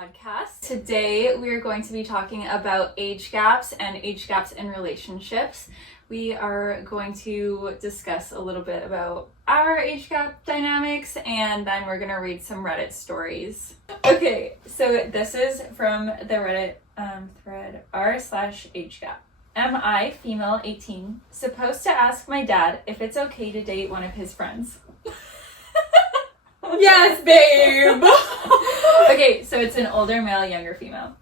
podcast. Today we are going to be talking about age gaps and age gaps in relationships. We are going to discuss a little bit about our age gap dynamics, and then we're going to read some Reddit stories. Okay, so this is from the Reddit thread r/age gap. Am I, female 18, supposed to ask my dad if it's okay to date one of his friends? Yes, babe! Okay, so it's an older male, younger female.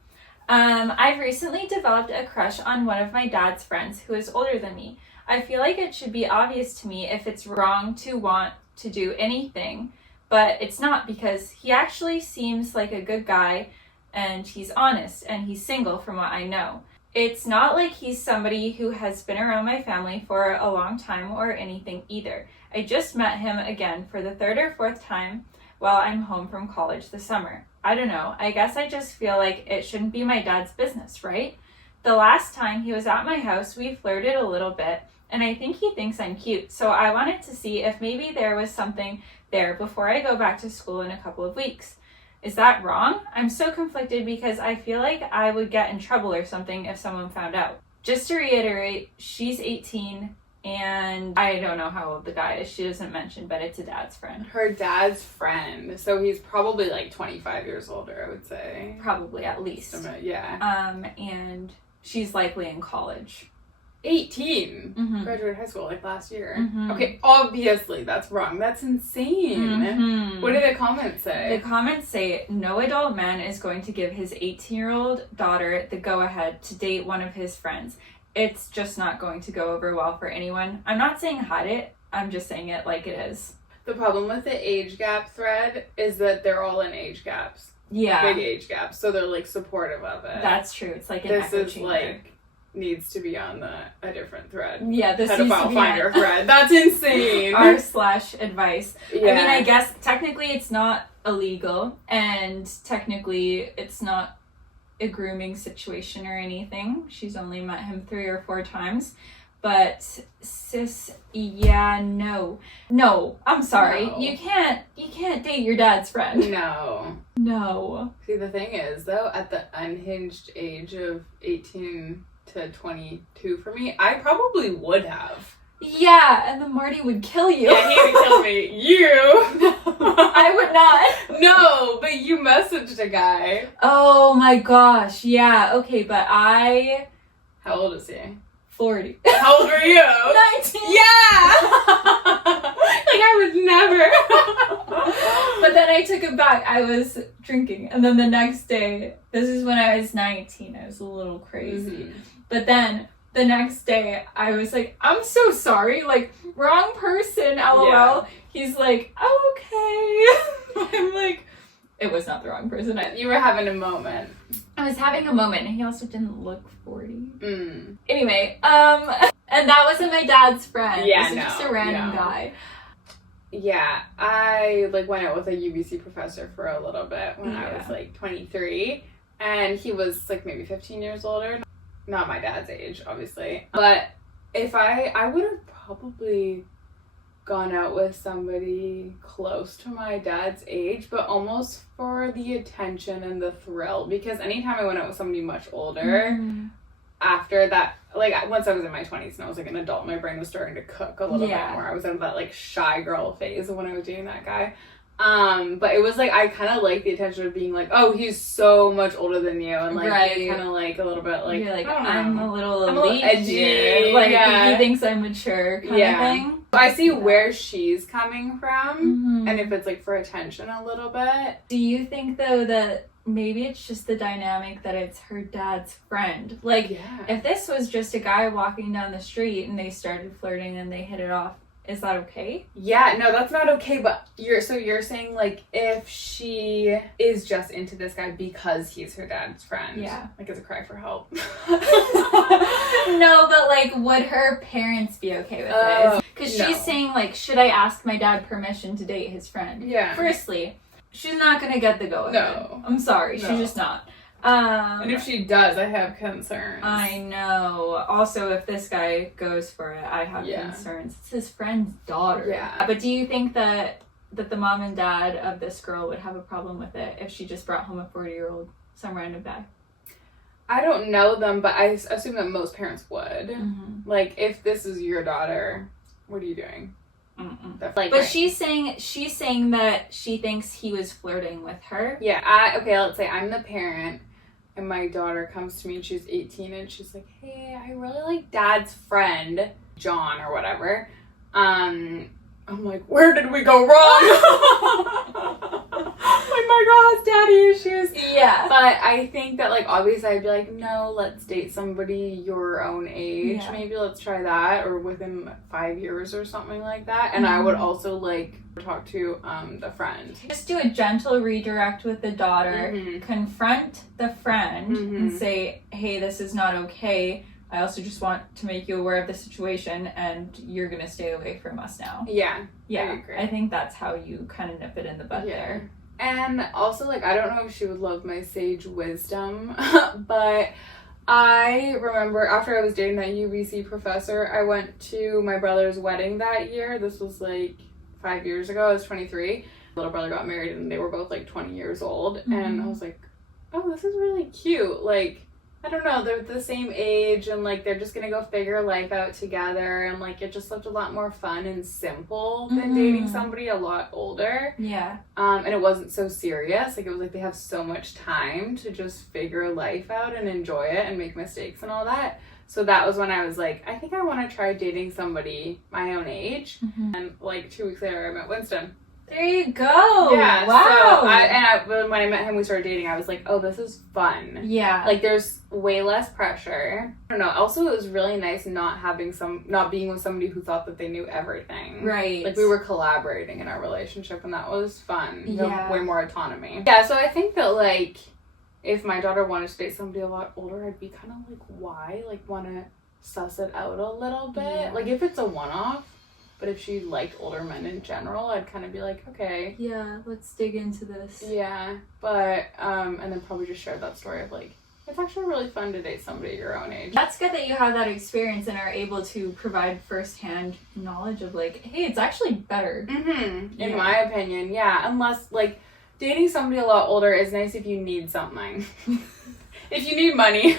I've recently developed a crush on one of my dad's friends who is older than me. I feel like it should be obvious to me if it's wrong to want to do anything, but it's not because he actually seems like a good guy and he's honest and he's single from what I know. It's not like he's somebody who has been around my family for a long time or anything either. I just met him again for the third or fourth time while I'm home from college this summer. I don't know, I guess I just feel like it shouldn't be my dad's business, right? The last time he was at my house, we flirted a little bit, and I think he thinks I'm cute, so I wanted to see if maybe there was something there before I go back to school in a couple of weeks. Is that wrong? I'm so conflicted because I feel like I would get in trouble or something if someone found out. Just to reiterate, she's 18, and I don't know how old the guy is. She doesn't mention, but it's a dad's friend. Her dad's friend. So he's probably like 25 years older, I would say. Probably, at least. Yeah. And she's likely in college. 18. Mm-hmm. Graduated high school like last year. Mm-hmm. Okay, obviously that's wrong. That's insane. Mm-hmm. What did the comments say? The comments say, no adult man is going to give his 18-year-old daughter the go-ahead to date one of his friends. It's just not going to go over well for anyone. I'm not saying hide it. I'm just saying it like it is. The problem with the age gap thread is that they're all in age gaps. Yeah. Big age gaps. So they're like supportive of it. That's true. It's like an this echo is chamber. like needs to be on a different thread. Yeah, this needs to pedophile be finder thread. That's insane. r/advice. Yeah. I mean, I guess technically it's not illegal, and technically it's not a grooming situation or anything. She's only met him 3 or 4 times. But sis, yeah, no, I'm sorry. No. You can't date your dad's friend. No. See, the thing is, though, at the unhinged age of 18 to 22 for me, I probably would have. Yeah, and then Marty would kill you. Yeah, he would kill me. You? I would not. No, but you messaged a guy. Oh my gosh, yeah, okay, but How old is he? 40. How old were you? 19. Yeah! Like, I would never. But then I took it back. I was drinking. And then the next day, this is when I was 19. I was a little crazy. Mm-hmm. But then the next day, I was like, I'm so sorry. Like, wrong person, LOL. Yeah. He's like, oh, okay. I'm like, it was not the wrong person. You were having a moment. I was having a moment. And he also didn't look 40. Mm. Anyway, and that wasn't my dad's friend. Yeah, this was just a random guy. Yeah, I went out with a UBC professor for a little bit when I was 23, and he was maybe 15 years older. Not my dad's age, obviously. But if I would have probably gone out with somebody close to my dad's age, but almost for the attention and the thrill, because anytime I went out with somebody much older, after that, once I was in my 20s and I was an adult, my brain was starting to cook a little bit more. I was in that shy girl phase when I was dating that guy. But it was I kind of liked the attention of being oh, he's so much older than you, and right. kind of a little bit you're I don't I'm know. a little I'm a little edgy. he thinks I'm mature kind of thing. I see where she's coming from, Mm-hmm. and if it's for attention a little bit. Do you think though that maybe it's just the dynamic that it's her dad's friend? If this was just a guy walking down the street and they started flirting and they hit it off, is that okay? Yeah, no, that's not okay, but you're saying if she is just into this guy because he's her dad's friend. Yeah. It's a cry for help. No, but would her parents be okay with it? Because she's saying should I ask my dad permission to date his friend? Yeah. Firstly, she's not gonna get the go-ahead. No. I'm sorry, No. she's just not. And if she does, I have concerns. I know. Also, if this guy goes for it, I have concerns. It's his friend's daughter. Yeah. But do you think that that the mom and dad of this girl would have a problem with it if she just brought home a 40-year-old, some random guy? I don't know them, but I assume that most parents would. Mm-hmm. Like, if this is your daughter, what are you doing? Like, but she's saying that she thinks he was flirting with her. Yeah, okay, let's say I'm the parent and my daughter comes to me and she's 18 and she's like, hey, I really like dad's friend, John or whatever. I'm like, where did we go wrong? Like, my girl has daddy issues. Yeah. But I think that, like, obviously I'd be like, no, let's date somebody your own age. Yeah. Maybe let's try that, or within 5 years or something like that. And I would also, like, talk to the friend. Just do a gentle redirect with the daughter, confront the friend, and say, hey, this is not okay. I also just want to make you aware of the situation, and you're going to stay away from us now. Yeah. Yeah, I agree. I think that's how you kind of nip it in the bud there. And also, like, I don't know if she would love my sage wisdom, but I remember after I was dating that UBC professor, I went to my brother's wedding that year. This was, like, 5 years ago. I was 23. My little brother got married, and they were both, like, 20 years old. And I was like, oh, this is really cute. Like, I don't know, they're the same age, and, like, they're just gonna go figure life out together, and, like, it just looked a lot more fun and simple than dating somebody a lot older. Yeah. And it wasn't so serious. Like, it was like they have so much time to just figure life out and enjoy it and make mistakes and all that. So that was when I was like, I think I want to try dating somebody my own age. And, like, 2 weeks later, I met Winston. There you go. Yeah. Wow. So when I met him, we started dating. I was like, oh, this is fun. Yeah. Like, there's way less pressure. I don't know. Also, it was really nice not being with somebody who thought that they knew everything. Right. Like, we were collaborating in our relationship, and that was fun. You Yeah. have way more autonomy. Yeah. So I think that, like, if my daughter wanted to date somebody a lot older, I'd be kind of like, why? Like, want to suss it out a little bit. Yeah. Like, if it's a one-off. But if she liked older men in general, I'd kind of be like, okay. Yeah, let's dig into this. Yeah, but, and then probably just share that story of, like, it's actually really fun to date somebody your own age. That's good that you have that experience and are able to provide firsthand knowledge of, like, hey, it's actually better. In my opinion, yeah. Unless, like, dating somebody a lot older is nice if you need something. If you need money.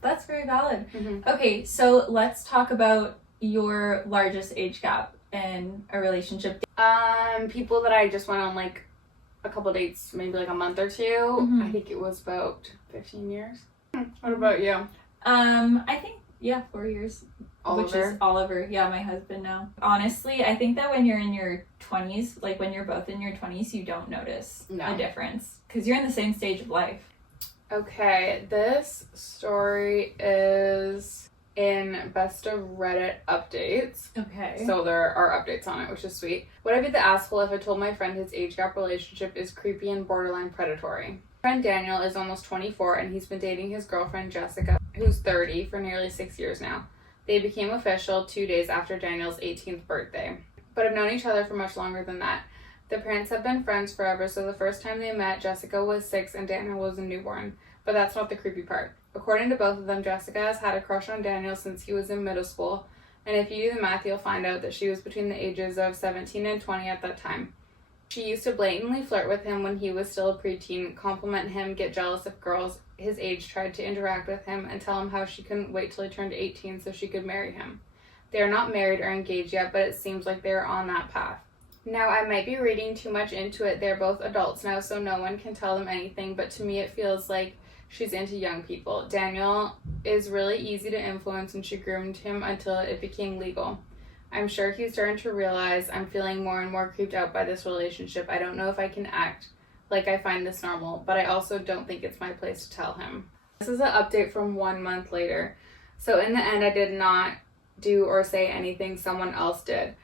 That's very valid. Okay, so let's talk about your largest age gap in a relationship. People that I just went on, like, a couple dates, maybe like a month or two. I think it was about 15 years. What about you? I think, 4 years. Oliver. Which is Oliver. Yeah, my husband now. Honestly, I think that when you're in your 20s, like when you're both in your 20s, you don't notice a difference because you're in the same stage of life. Okay, this story is in Best of Reddit updates. Okay. So there are updates on it, which is sweet. Would I be the asshole if I told my friend his age gap relationship is creepy and borderline predatory? My friend Daniel is almost 24 and he's been dating his girlfriend Jessica, who's 30, for nearly 6 years now. They became official 2 days after Daniel's 18th birthday, but have known each other for much longer than that. The parents have been friends forever, so the first time they met, Jessica was 6 and Daniel was a newborn. But that's not the creepy part. According to both of them, Jessica has had a crush on Daniel since he was in middle school, and if you do the math, you'll find out that she was between the ages of 17 and 20 at that time. She used to blatantly flirt with him when he was still a preteen, compliment him, get jealous if girls his age tried to interact with him, and tell him how she couldn't wait till he turned 18 so she could marry him. They are not married or engaged yet, but it seems like they are on that path. Now, I might be reading too much into it. They're both adults now, so no one can tell them anything, but to me it feels like she's into young people. Daniel is really easy to influence, and she groomed him until it became legal. I'm sure he's starting to realize I'm feeling more and more creeped out by this relationship. I don't know if I can act like I find this normal, but I also don't think it's my place to tell him. This is an update from 1 month later. So in the end, I did not do or say anything someone else did.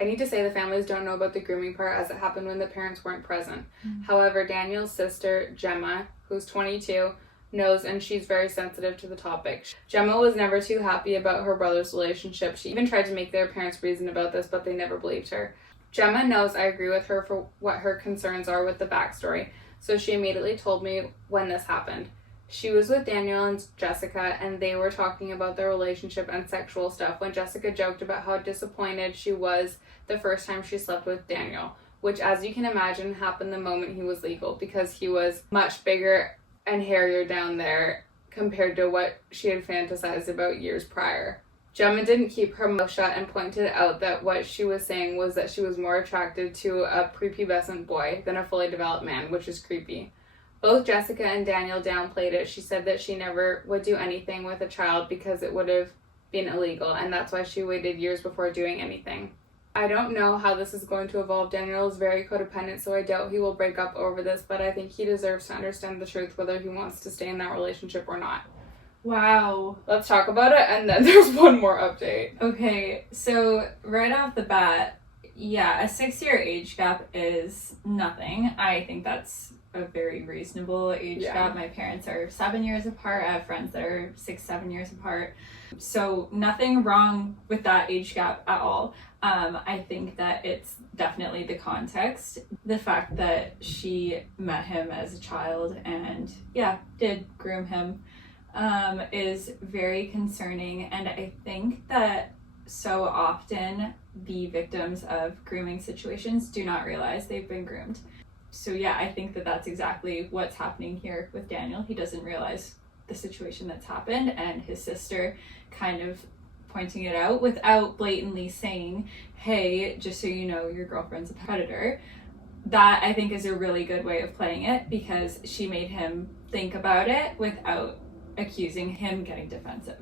I need to say the families don't know about the grooming part as it happened when the parents weren't present. However, Daniel's sister, Gemma, who's 22, knows, and she's very sensitive to the topic. Gemma was never too happy about her brother's relationship. She even tried to make their parents reason about this, but they never believed her. Gemma knows I agree with her for what her concerns are with the backstory, so she immediately told me when this happened. She was with Daniel and Jessica, and they were talking about their relationship and sexual stuff when Jessica joked about how disappointed she was the first time she slept with Daniel. which, as you can imagine, happened the moment he was legal because he was much bigger and hairier down there compared to what she had fantasized about years prior. Gemma didn't keep her mouth shut and pointed out that what she was saying was that she was more attracted to a prepubescent boy than a fully developed man, which is creepy. Both Jessica and Daniel downplayed it. She said that she never would do anything with a child because it would have been illegal, and that's why she waited years before doing anything. I don't know how this is going to evolve. Daniel is very codependent, so I doubt he will break up over this, but I think he deserves to understand the truth whether he wants to stay in that relationship or not. Wow. Let's talk about it, and then there's one more update. Okay, so right off the bat, yeah, a 6-year age gap is nothing. I think that's a very reasonable age gap. My parents are 7 years apart. I have friends that are 6-7 years apart. So nothing wrong with that age gap at all. I think that it's definitely the context. The fact that she met him as a child and, did groom him is very concerning. And I think that so often the victims of grooming situations do not realize they've been groomed. So I think that that's exactly what's happening here with Daniel. He doesn't realize the situation that's happened, and his sister kind of pointing it out without blatantly saying, hey, just so you know, your girlfriend's a predator. That, I think, is a really good way of playing it, because she made him think about it without accusing him getting defensive.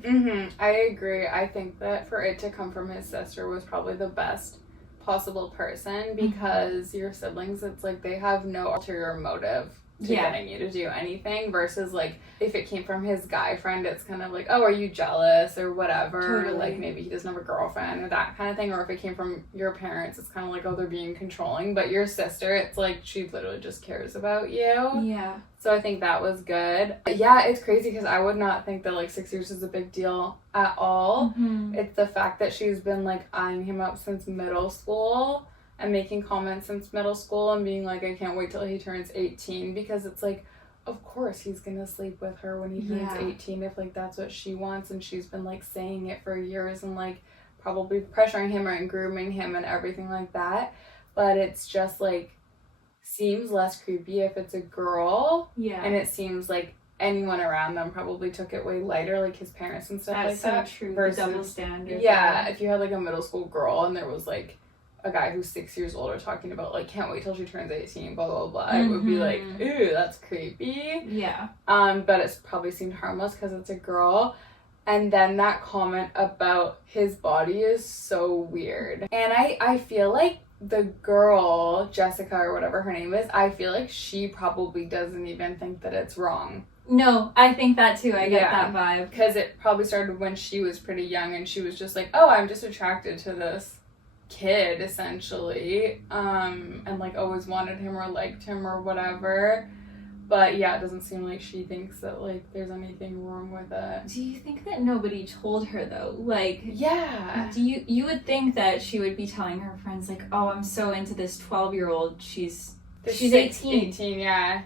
I agree. I think that for it to come from his sister was probably the best possible person, because your siblings, it's like they have no ulterior motive to getting you to do anything, versus like if it came from his guy friend, it's kind of like, oh, are you jealous or whatever, Totally. like maybe he doesn't have a girlfriend or that kind of thing. Or if it came from your parents, it's kind of like, oh, they're being controlling. But your sister, it's like she literally just cares about you. So I think that was good. It's crazy because I would not think that like 6 years is a big deal at all. It's the fact that she's been like eyeing him up since middle school and making comments since middle school and being like, I can't wait till he turns 18, because it's like, of course he's gonna sleep with her when he turns 18 if like that's what she wants. And she's been like saying it for years and like probably pressuring him and grooming him and everything like that. But it's just like seems less creepy if it's a girl. And it seems like anyone around them probably took it way lighter, like his parents and stuff. That's like that. so true. Versus, the double standard. If you had like a middle school girl and there was like a guy who's 6 years older talking about like can't wait till she turns 18, blah blah blah, it would be like, ooh, that's creepy. But it's probably seemed harmless because it's a girl. And then that comment about his body is so weird. And I feel like the girl, Jessica or whatever her name is, I feel like she probably doesn't even think that it's wrong. No, I think that too. I get that vibe. Because it probably started when she was pretty young and she was just like, oh, I'm just attracted to this kid, essentially. And like always wanted him or liked him or whatever. But it doesn't seem like she thinks that like there's anything wrong with it. Do you think that nobody told her though? Like, do you would think that she would be telling her friends like, oh, I'm so into this 12-year-old, she's 18.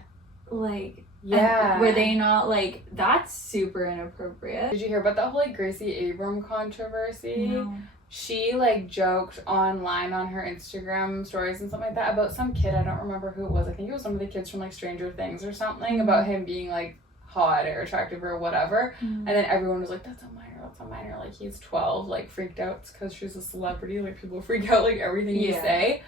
Like, were they not like, that's super inappropriate? Did you hear about that whole like Gracie Abram controversy? No. She like joked online on her Instagram stories and something like that about some kid. I don't remember who it was. I think it was one of the kids from like Stranger Things or something, about him being like hot or attractive or whatever. And then everyone was like, that's a minor, like he's 12, like freaked out because she's a celebrity, like people freak out like everything you say.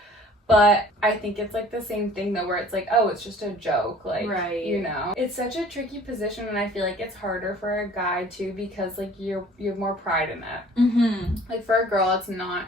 But I think it's like the same thing though, where it's like, oh, it's just a joke, like, you know. It's such a tricky position, and I feel like it's harder for a guy too, because like you have more pride in it. Like for a girl, it's not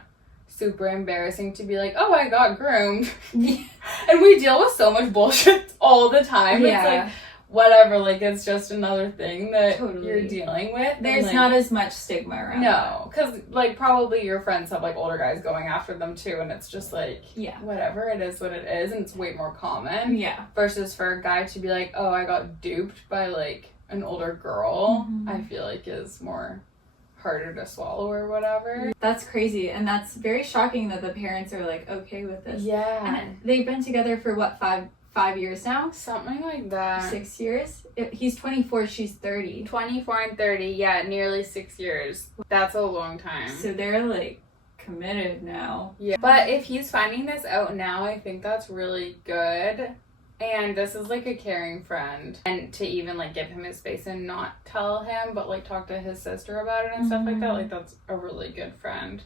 super embarrassing to be like, oh, I got groomed. And we deal with so much bullshit all the time. It's like, whatever, like it's just another thing that you're dealing with. There's like, not as much stigma around. No, because like probably your friends have like older guys going after them too, and it's just like, whatever, it is what it is, and it's way more common. Versus for a guy to be like, oh, I got duped by like an older girl, I feel like is more harder to swallow or whatever. That's crazy, and that's very shocking that the parents are like okay with this. And they've been together for what, five years now? Something like that. 6 years? He's 24, she's 30. 24 and 30, nearly 6 years. That's a long time. So they're like committed now. Yeah. But if he's finding this out now, I think that's really good. And this is like a caring friend. And to even like give him his space and not tell him, but like talk to his sister about it and stuff like that, like that's a really good friend.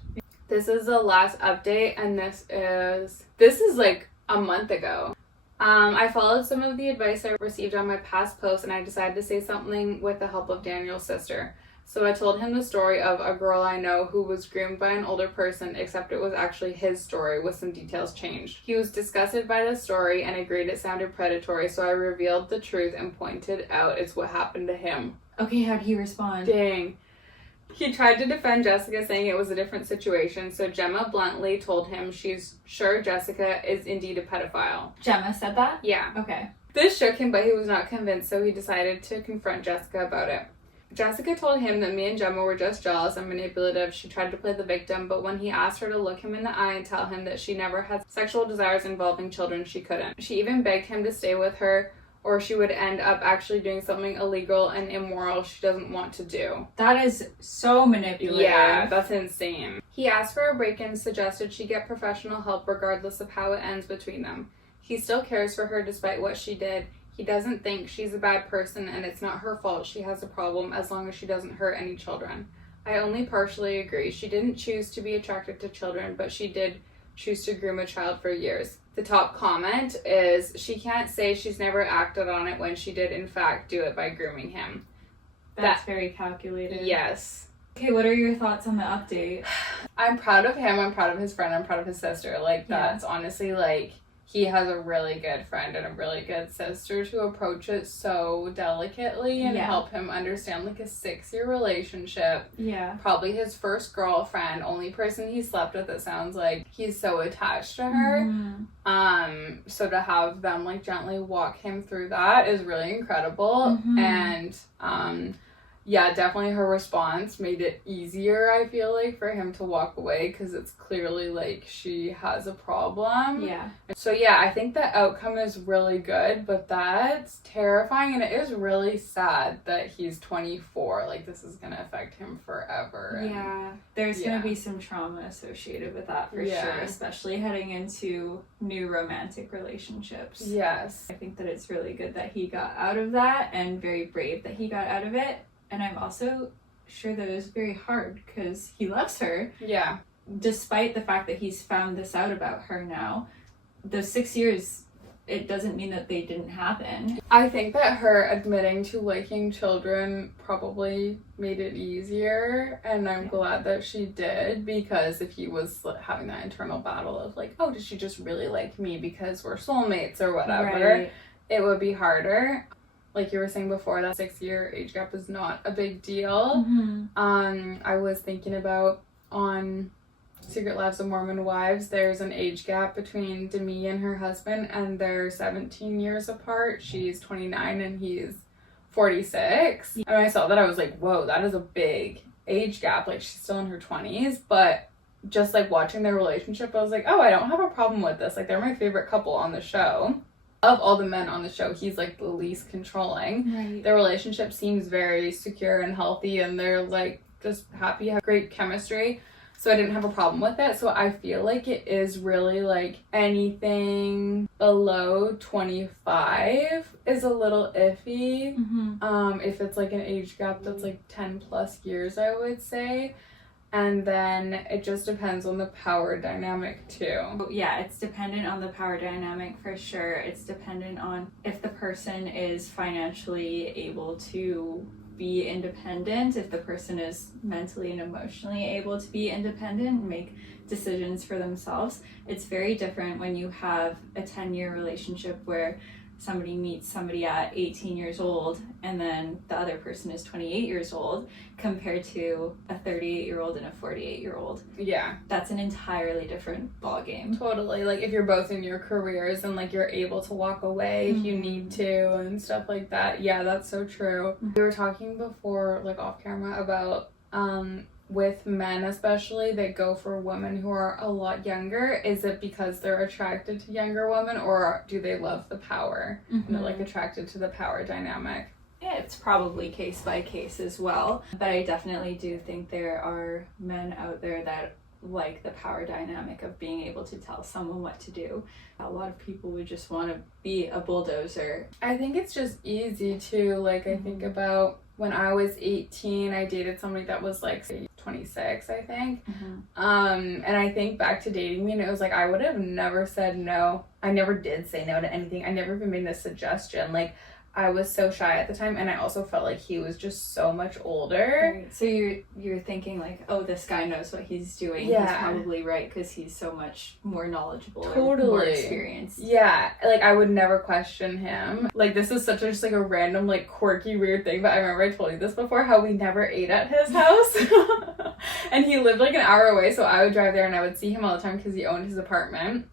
This is the last update, and this is like a month ago. I followed some of the advice I received on my past posts, and I decided to say something with the help of Daniel's sister. So I told him the story of a girl I know who was groomed by an older person, except it was actually his story with some details changed. He was disgusted by the story and agreed it sounded predatory, so I revealed the truth and pointed out it's what happened to him. Okay, how'd he respond? Dang. He tried to defend Jessica, saying it was a different situation, so Gemma bluntly told him she's sure Jessica is indeed a pedophile. Gemma said that? Yeah. Okay. This shook him, but he was not convinced, so he decided to confront Jessica about it. Jessica told him that me and Gemma were just jealous and manipulative. She tried to play the victim, but when he asked her to look him in the eye and tell him that she never had sexual desires involving children, she couldn't. She even begged him to stay with her, or she would end up actually doing something illegal and immoral she doesn't want to do. That is so manipulative. Yeah, that's insane. He asked for a break and suggested she get professional help regardless of how it ends between them. He still cares for her despite what she did. He doesn't think she's a bad person, and it's not her fault she has a problem as long as she doesn't hurt any children. I only partially agree. She didn't choose to be attracted to children, but she did choose to groom a child for years. The top comment is, she can't say she's never acted on it when she did in fact do it by grooming him. That's very calculated. Yes. Okay, what are your thoughts on the update? I'm proud of him, I'm proud of his friend, I'm proud of his sister. Like, that's honestly, like, he has a really good friend and a really good sister to approach it so delicately and help him understand, like, a 6-year relationship. Yeah. Probably his first girlfriend, only person he slept with, it sounds like. He's so attached to her. Mm-hmm. So to have them, like, gently walk him through that is really incredible. Mm-hmm. And, yeah, definitely her response made it easier, I feel like, for him to walk away, because it's clearly, like, she has a problem. Yeah. So, yeah, I think the outcome is really good, but that's terrifying, and it is really sad that he's 24. Like, this is going to affect him forever. Yeah. There's going to be some trauma associated with that for sure, especially heading into new romantic relationships. Yes. I think that it's really good that he got out of that, and very brave that he got out of it. And I'm also sure that it was very hard because he loves her. Yeah. Despite the fact that he's found this out about her now, those 6 years, it doesn't mean that they didn't happen. I think that her admitting to liking children probably made it easier, and I'm glad that she did, because if he was having that internal battle of like, oh, does she just really like me because we're soulmates or whatever, it would be harder. Like you were saying before, that 6-year age gap is not a big deal. Mm-hmm. I was thinking about on Secret Lives of Mormon Wives, there's an age gap between Demi and her husband, and they're 17 years apart. She's 29 and he's 46. And when I saw that, I was like, whoa, that is a big age gap. Like, she's still in her 20s, but just like watching their relationship, I was like, oh, I don't have a problem with this. Like, they're my favorite couple on the show. Of all the men on the show, he's like the least controlling. Right. Their relationship seems very secure and healthy, and they're like just happy, have great chemistry. So I didn't have a problem with it. So I feel like it is really like anything below 25 is a little iffy. Mm-hmm. If it's like an age gap that's like 10 plus years, I would say. And then it just depends on the power dynamic too. Yeah, it's dependent on the power dynamic for sure. It's dependent on if the person is financially able to be independent, if the person is mentally and emotionally able to be independent and make decisions for themselves. It's very different when you have a 10-year relationship where somebody meets somebody at 18 years old and then the other person is 28 years old compared to a 38-year-old and a 48-year-old. Yeah. That's an entirely different ballgame. Totally. Like, if you're both in your careers and, like, you're able to walk away if you need to and stuff like that. Yeah, that's so true. We were talking before, like, off camera about, with men especially, they go for women who are a lot younger. Is it because they're attracted to younger women, or do they love the power? And they're, like, attracted to the power dynamic? Yeah, it's probably case by case as well. But I definitely do think there are men out there that like the power dynamic of being able to tell someone what to do. A lot of people would just want to be a bulldozer. I think it's just easy too. Like, I think about when I was 18, I dated somebody that was like, say, 26, I think. And I think back to dating me, and it was like, I would have never said no. I never did say no to anything. I never even made a suggestion. Like, I was so shy at the time, and I also felt like he was just so much older. Right. So you're thinking like, oh, this guy knows what he's doing. Yeah. He's probably right because he's so much more knowledgeable, Totally. or more experienced. Yeah, like I would never question him. Like, this is such a, just like a random, like, quirky, weird thing, but I remember I told you this before, how we never ate at his house. And he lived like an hour away, so I would drive there and I would see him all the time because he owned his apartment.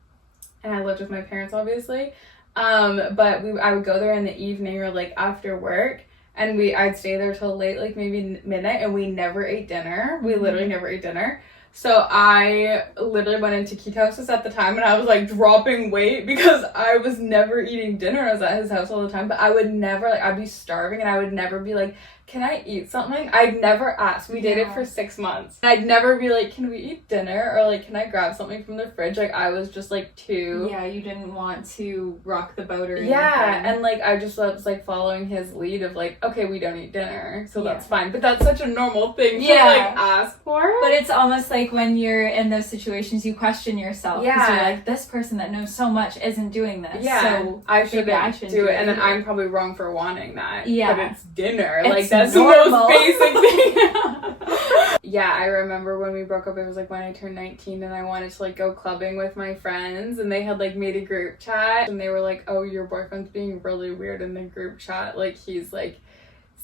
And I lived with my parents, obviously. But I would go there in the evening or like after work, and I'd stay there till late, like maybe midnight, and we never ate dinner. We literally never ate dinner. So I literally went into ketosis at the time, and I was like dropping weight because I was never eating dinner. I was at his house all the time, but I would never, like, I'd be starving and I would never be like, can I eat something? I'd never ask. We dated for 6 months. I'd never be like, can we eat dinner? Or like, can I grab something from the fridge? Like, I was just like too... Yeah, you didn't want to rock the boat or anything. Yeah, and like, I just was like following his lead of like, okay, we don't eat dinner, so that's fine. But that's such a normal thing to like ask for. But it's almost like when you're in those situations, you question yourself. Because you're like, this person that knows so much isn't doing this. Yeah, so I shouldn't do it. And then either. I'm probably wrong for wanting that. Yeah. But it's dinner. It's like, that's normal. the most basic thing. Yeah, I remember when we broke up, it was like when I turned 19 and I wanted to like go clubbing with my friends, and they had like made a group chat, and they were like, oh, your boyfriend's being really weird in the group chat. Like, he's like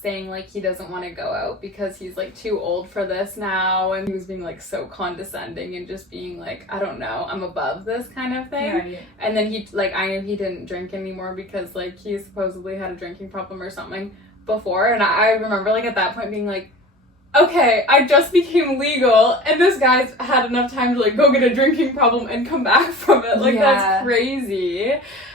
saying like he doesn't want to go out because he's like too old for this now, and he was being like so condescending and just being like, I don't know, I'm above this kind of thing. Right. And then he like, I knew he didn't drink anymore because like he supposedly had a drinking problem or something before, and I remember like at that point being like, okay, I just became legal and this guy's had enough time to like go get a drinking problem and come back from it. Like, that's crazy.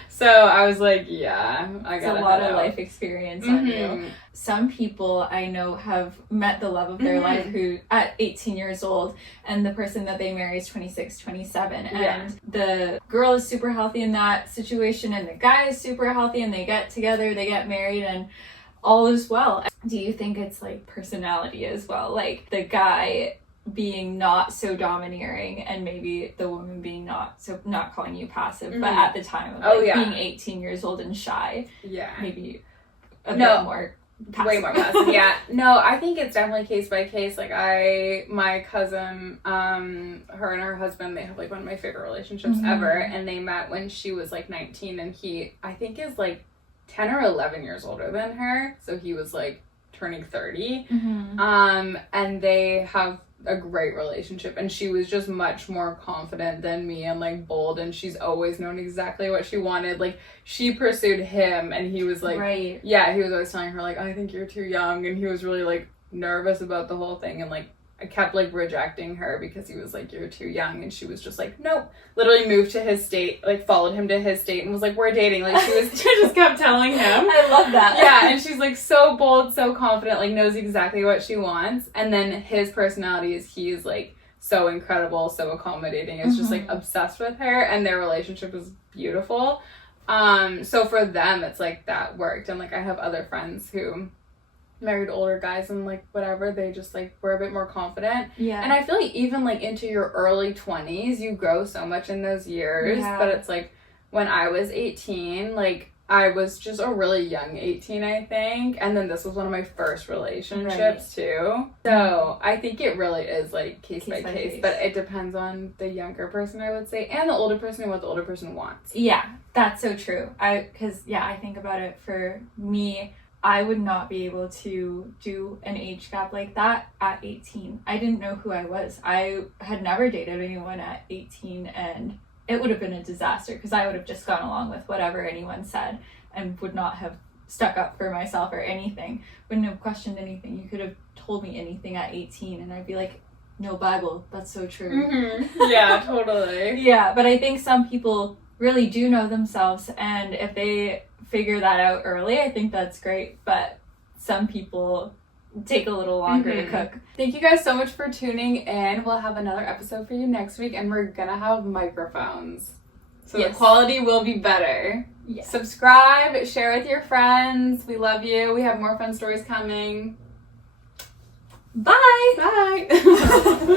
So I was like, yeah, I got a lot of life experience on you. Some people I know have met the love of their life who at 18 years old, and the person that they marry is 26, 27. And the girl is super healthy in that situation, and the guy is super healthy, and they get together, they get married, and all is well. Do you think it's like personality as well? Like the guy being not so domineering, and maybe the woman being not calling you passive, but at the time of like being 18 years old and shy, maybe a bit more passive. Way more passive. No, I think it's definitely case by case. Like, my cousin, her and her husband, they have like one of my favorite relationships ever, and they met when she was like 19, and he, I think, is like 10 or 11 years older than her, so he was like turning 30. And they have a great relationship, and she was just much more confident than me and like bold, and she's always known exactly what she wanted. Like, she pursued him, and he was like, he was always telling her like, I think you're too young, and he was really like nervous about the whole thing, and like I kept like rejecting her because he was like, you're too young, and she was just like, nope. Literally moved to his state, like followed him to his state and was like, we're dating. Like, she just kept telling him. I love that. Yeah, and she's like so bold, so confident, like knows exactly what she wants. And then his personality is, he's like so incredible, so accommodating. It's just like obsessed with her, and their relationship is beautiful. So for them, it's like that worked. And like, I have other friends who married older guys, and like whatever, they just like were a bit more confident. And I feel like even like into your early 20s, you grow so much in those years. But it's like, when I was 18, like I was just a really young 18, I think, and then this was one of my first relationships too. So I think it really is like case by case, but it depends on the younger person, I would say, and the older person, and what the older person wants. Yeah, that's so true. I think about it. For me, I would not be able to do an age gap like that at 18. I didn't know who I was. I had never dated anyone at 18, and it would have been a disaster because I would have just gone along with whatever anyone said and would not have stuck up for myself or anything. Wouldn't have questioned anything. You could have told me anything at 18 and I'd be like, no Bible, that's so true. Yeah, totally. Yeah, but I think some people really do know themselves, and if they figure that out early, I think that's great. But some people take a little longer to cook. Thank you guys so much for tuning in. We'll have another episode for you next week, and we're gonna have microphones. So the quality will be better. Yes. Subscribe, share with your friends. We love you. We have more fun stories coming. Bye! Bye!